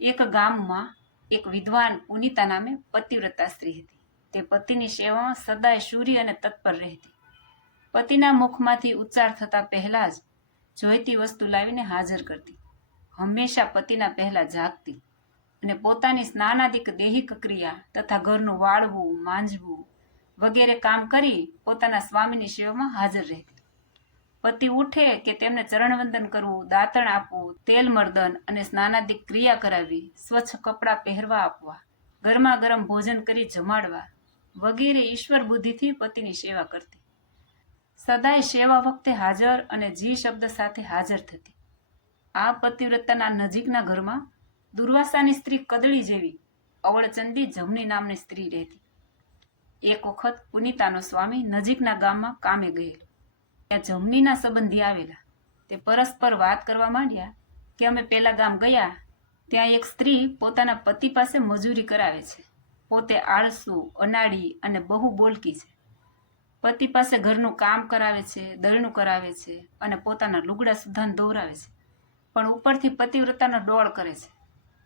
એક ગામમાં એક વિદ્વાન પુનિતા નામે પતિવ્રતા સ્ત્રી હતી. તે પતિની સેવામાં સદાય શૂરી અને તત્પર રહેતી. પતિના મુખમાંથી ઉચ્ચાર થતા પહેલા જ જોઈતી વસ્તુ લાવીને હાજર કરતી. હંમેશા પતિના પહેલા જાગતી અને પોતાની સ્નાનાદિક દૈહિક ક્રિયા તથા ઘરનું વાળવું, માંજવું વગેરે કામ કરી પોતાના સ્વામીની સેવામાં હાજર રહેતી. પતિ ઉઠે કે તેમને ચરણવંદન કરવું, દાંતણ આપવું, તેલ મર્દન અને સ્નાનાદિક ક્રિયા કરાવી, સ્વચ્છ કપડાં પહેરવા આપવા, ગરમા ગરમ ભોજન કરી જમાડવા વગેરે ઈશ્વર બુદ્ધિથી પતિની સેવા કરતી. સદાય સેવા વખતે હાજર અને જી શબ્દ સાથે હાજર થતી. આ પતિવ્રતાના નજીકના ઘરમાં દુર્વાસાની સ્ત્રી કદળી જેવી અવળચંદી જમની નામની સ્ત્રી રહેતી. એક વખત પુનિતાનો સ્વામી નજીકના ગામમાં કામે ગયેલો. ત્યાં જમનીના સંબંધી આવેલા. તે પરસ્પર વાત કરવા માંડ્યા કે અમે પેલા ગામ ગયા, ત્યાં એક સ્ત્રી પોતાના પતિ પાસે મજૂરી કરાવે છે. પોતે આળસુ, અનાડી અને બહુ બોલકી છે. પતિ પાસે ઘરનું કામ કરાવે છે, દળનું કરાવે છે અને પોતાના લુગડા સુધાન દોરાવે છે, પણ ઉપરથી પતિવ્રતાનો ડોળ કરે છે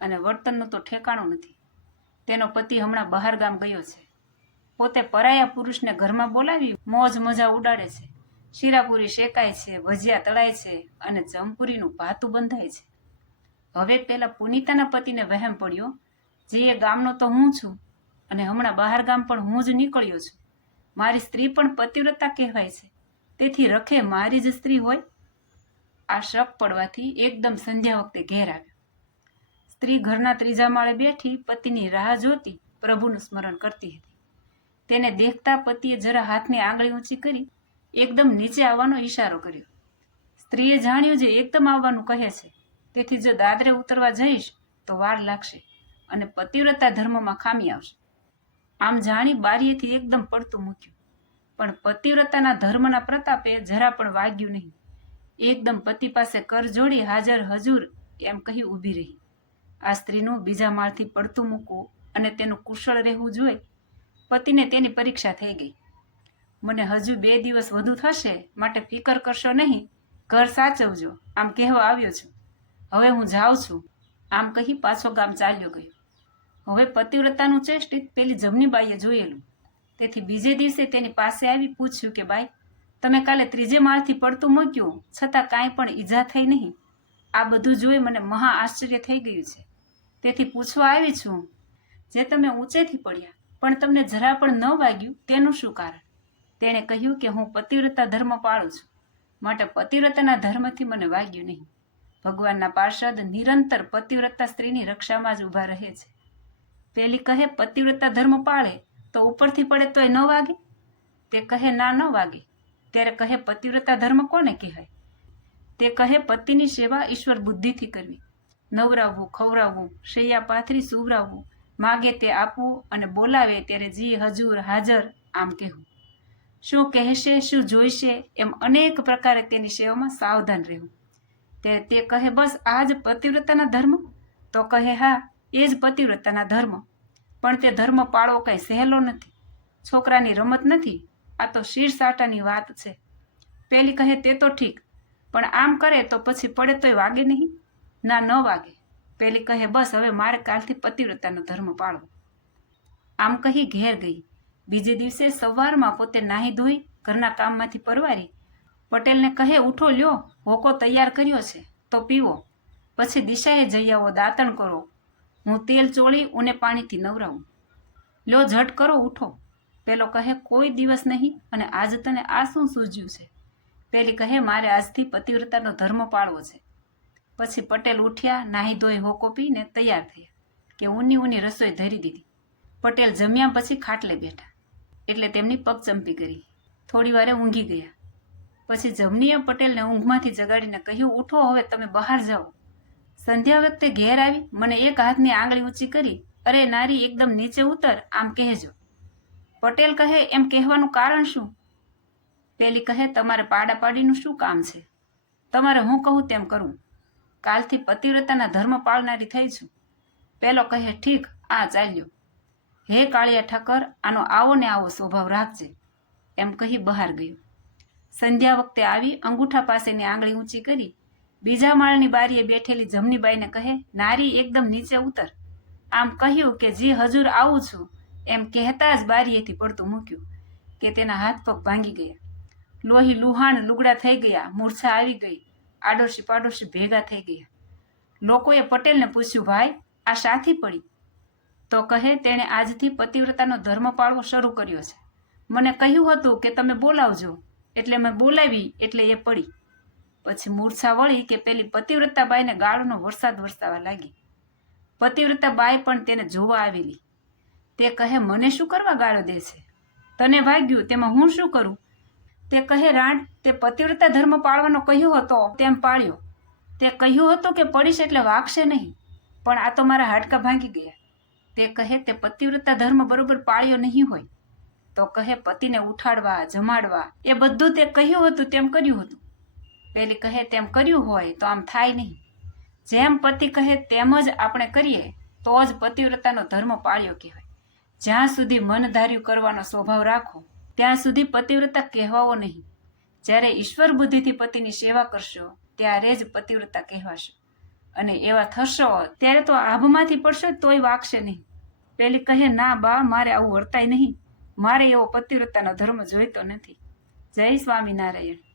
અને વર્તનનું તો ઠેકાણું નથી. તેનો પતિ હમણાં બહાર ગામ ગયો છે. પોતે પરાયા પુરુષને ઘરમાં બોલાવી મોજ મજા ઉડાડે છે. શીરાપુરી શેકાય છે, ભજીયા તળાય છે અને જમપુરીનું ભાતું બંધાય છે. હવે પેલા પુનિતાના પતિને વહેમ પડ્યો, જે એ ગામનો તો હું છું અને હમણાં બહાર ગામ પણ હું જ નીકળ્યો છું. મારી સ્ત્રી પણ પતિવ્રતા કહેવાય છે, તેથી રખે મારી જ સ્ત્રી હોય. આ શક પડવાથી એકદમ સંધ્યા વખતે ઘેર આવ્યો. સ્ત્રી ઘરના ત્રીજા માળે બેઠી પતિની રાહ જોતી પ્રભુનું સ્મરણ કરતી હતી. તેને દેખતા પતિએ જરા હાથની આંગળી ઊંચી કરી એકદમ નીચે આવવાનો ઈશારો કર્યો. સ્ત્રીએ જાણ્યું જે એકદમ આવવાનું કહે છે, તેથી જો દાદરે ઉતરવા જઈશ તો વાર લાગશે અને પતિવ્રતા ધર્મમાં ખામી આવશે. આમ જાણી બારીએથી એકદમ પડતું મૂક્યું, પણ પતિવ્રતાના ધર્મના પ્રતાપે જરા પણ વાગ્યું નહીં. એકદમ પતિ પાસે કર જોડી હાજર હજુર એમ કહી ઊભી રહી. આ સ્ત્રીનું બીજા માળથી પડતું મૂકવું અને તેનું કુશળ રહેવું જોઈ પતિને તેની પરીક્ષા થઈ ગઈ. મને હજુ 2 દિવસ વધુ થશે, માટે ફિકર કરશો નહીં, ઘર સાચવજો, આમ કહેવા આવ્યો છું. હવે હું જાઉં છું, આમ કહી પાછો ગામ ચાલ્યો ગયો. હવે પતિવ્રતાનું ચેષ્ટિત પેલી જમનીબાઈએ જોયેલું, તેથી બીજે દિવસે તેની પાસે આવી પૂછ્યું કે બાઈ, તમે કાલે 3જે માળથી પડતું મૂક્યું છતાં કાંઈ પણ ઈજા થઈ નહીં. આ બધું જોઈ મને મહા આશ્ચર્ય થઈ ગયું છે, તેથી પૂછવા આવી છું, જે તમે ઊંચેથી પડ્યા પણ તમને જરા પણ ન વાગ્યું તેનું શું કારણ? તેણે કહ્યું કે હું પતિવ્રતા ધર્મ પાળું છું, માટે પતિવ્રતાના ધર્મથી મને વાગ્યું નહીં. ભગવાનના પાર્ષદ નિરંતર પતિવ્રતા સ્ત્રીની રક્ષામાં જ ઊભા રહે છે. પેલી કહે પતિવ્રતા ધર્મ પાળે તો ઉપરથી પડે તોય ન વાગે? તે કહે ના, ન વાગે. ત્યારે કહે પતિવ્રતા ધર્મ કોને કહેવાય? તે કહે પતિની સેવા ઈશ્વર બુદ્ધિથી કરવી, નવરાવવું, ખવડાવવું, શૈયા પાથરી સુવરાવવું, માગે તે આપવું અને બોલાવે ત્યારે જી હજુર હાજર આમ કહેવું. શું કહેશે, શું જોઈશે એમ અનેક પ્રકારે તેની સેવામાં સાવધાન રહેવું. ત્યારે તે કહે બસ આ જ પતિવ્રતાના ધર્મ? તો કહે હા, એ જ પતિવ્રતાના ધર્મ, પણ તે ધર્મ પાળવો કંઈ સહેલો નથી, છોકરાની રમત નથી, આ તો શીર સાટાની વાત છે. પેલી કહે તે તો ઠીક, પણ આમ કરે તો પછી પડે તોય વાગે નહીં? ના, ન વાગે. પેલી કહે બસ હવે મારે કાલથી પતિવ્રતાનો ધર્મ પાળવો. આમ કહી ઘેર ગઈ. બીજે દિવસે સવારમાં પોતે નાહી ધોઈ ઘરના કામમાંથી પરવારી પટેલને કહે ઉઠો લ્યો, હોકો તૈયાર કર્યો છે તો પીવો, પછી દિશાએ જઈ આવો, દાંતણ કરો, હું તેલ ચોળી ઉને પાણીથી નવરાવું. લ્યો ઝટ કરો, ઉઠો. પેલો કહે કોઈ દિવસ નહીં, અને આજ તને આ શું સૂઝ્યું છે? પેલી કહે મારે આજથી પતિવ્રતાનો ધર્મ પાળવો છે. પછી પટેલ ઉઠ્યા, નાહી ધોઈ હોકો પીને તૈયાર થયા કે ઊની રસોઈ ધરી દીધી. પટેલ જમ્યા પછી ખાટલે બેઠા એટલે તેમની પગચંપી કરી. થોડી વારે ઊંઘી ગયા. પછી જમનીએ પટેલને ઊંઘમાંથી જગાડીને કહ્યું ઉઠો, હવે તમે બહાર જાઓ. સંધ્યા વખતે ઘેર આવી મને એક હાથની આંગળી ઊંચી કરી, અરે નારી એકદમ નીચે ઉતર, આમ કહેજો. પટેલ કહે એમ કહેવાનું કારણ શું? પેલી કહે તમારે પાડાપાડીનું શું કામ છે? તમારે હું કહું તેમ કરવું. કાલથી પતિવ્રતાના ધર્મ પાળનારી થઈ છું. પેલો કહે ઠીક, આ ચાલ્યો. હે કાળિયા ઠાકર, આનો આવો ને આવો સ્વભાવ રાખજે, એમ કહી બહાર ગયો. સંધ્યા વખતે આવી અંગૂઠા પાસેની આંગળી ઊંચી કરી બીજા માળની બારીએ બેઠેલી જમનીબાઈને કહે, નારી એકદમ નીચે ઉતર. આમ કહ્યું કે જી હજુર આવું છું એમ કહેતા જ બારીએથી પડતું મૂક્યું કે તેના હાથ પગ ભાંગી ગયા. લોહી લુહાણ લુગડા થઈ ગયા, મૂર્છા આવી ગઈ, આડોશી પાડોશી ભેગા થઈ ગયા. લોકોએ પટેલને પૂછ્યું, ભાઈ આ શાથી પડી? તો કહે, તેણે આજથી પતિવ્રતાનો ધર્મ પાળવો શરૂ કર્યો છે. મને કહ્યું હતું કે તમે બોલાવજો, એટલે મેં બોલાવી એટલે એ પડી. પછી મૂર્છા વળી કે પેલી પતિવ્રતા બાઈને ગાળનો વરસાદ વરસાવા લાગી. પતિવ્રતા બાઈ પણ તેને જોવા આવેલી. તે કહે, મને શું કરવા ગાળો દે છે? તને વાગ્યું તેમાં હું શું કરું? તે કહે, રાંડ, તે પતિવ્રતા ધર્મ પાળવાનો કહ્યો હતો તેમ પાળ્યો. તે કહ્યું હતું કે પડીશ એટલે વાગશે નહીં, પણ આ તો મારા હાડકા ભાંગી ગયા. તે કહે, તે પતિવ્રતા ધર્મ બરોબર પાળ્યો નહીં હોય. તો કહે, પતિને ઉઠાડવા જમાડવા એ બધું તે કહ્યું હતું તેમ કર્યું હતું. પેલી કહે, તેમ કર્યું હોય તો આમ થાય નહીં. જેમ પતિ કહે તેમ જ આપણે કરીએ તો જ પતિવ્રતાનો ધર્મ પાળ્યો કહેવાય. જ્યાં સુધી મન ધાર્યું કરવાનો સ્વભાવ રાખો ત્યાં સુધી પતિવ્રતા કહેવાઓ નહીં. જ્યારે ઈશ્વર બુદ્ધિથી પતિની સેવા કરશો ત્યારે જ પતિવ્રતા કહેવાશો. અને એવા થશો ત્યારે તો આભમાંથી પડશો તોય વાગશે નહીં. પેલી કહે, ના બા, મારે આવું વર્તાય નહીં. મારે એવો પતિવ્રતાનો ધર્મ જોઈતો નથી. જય સ્વામિનારાયણ.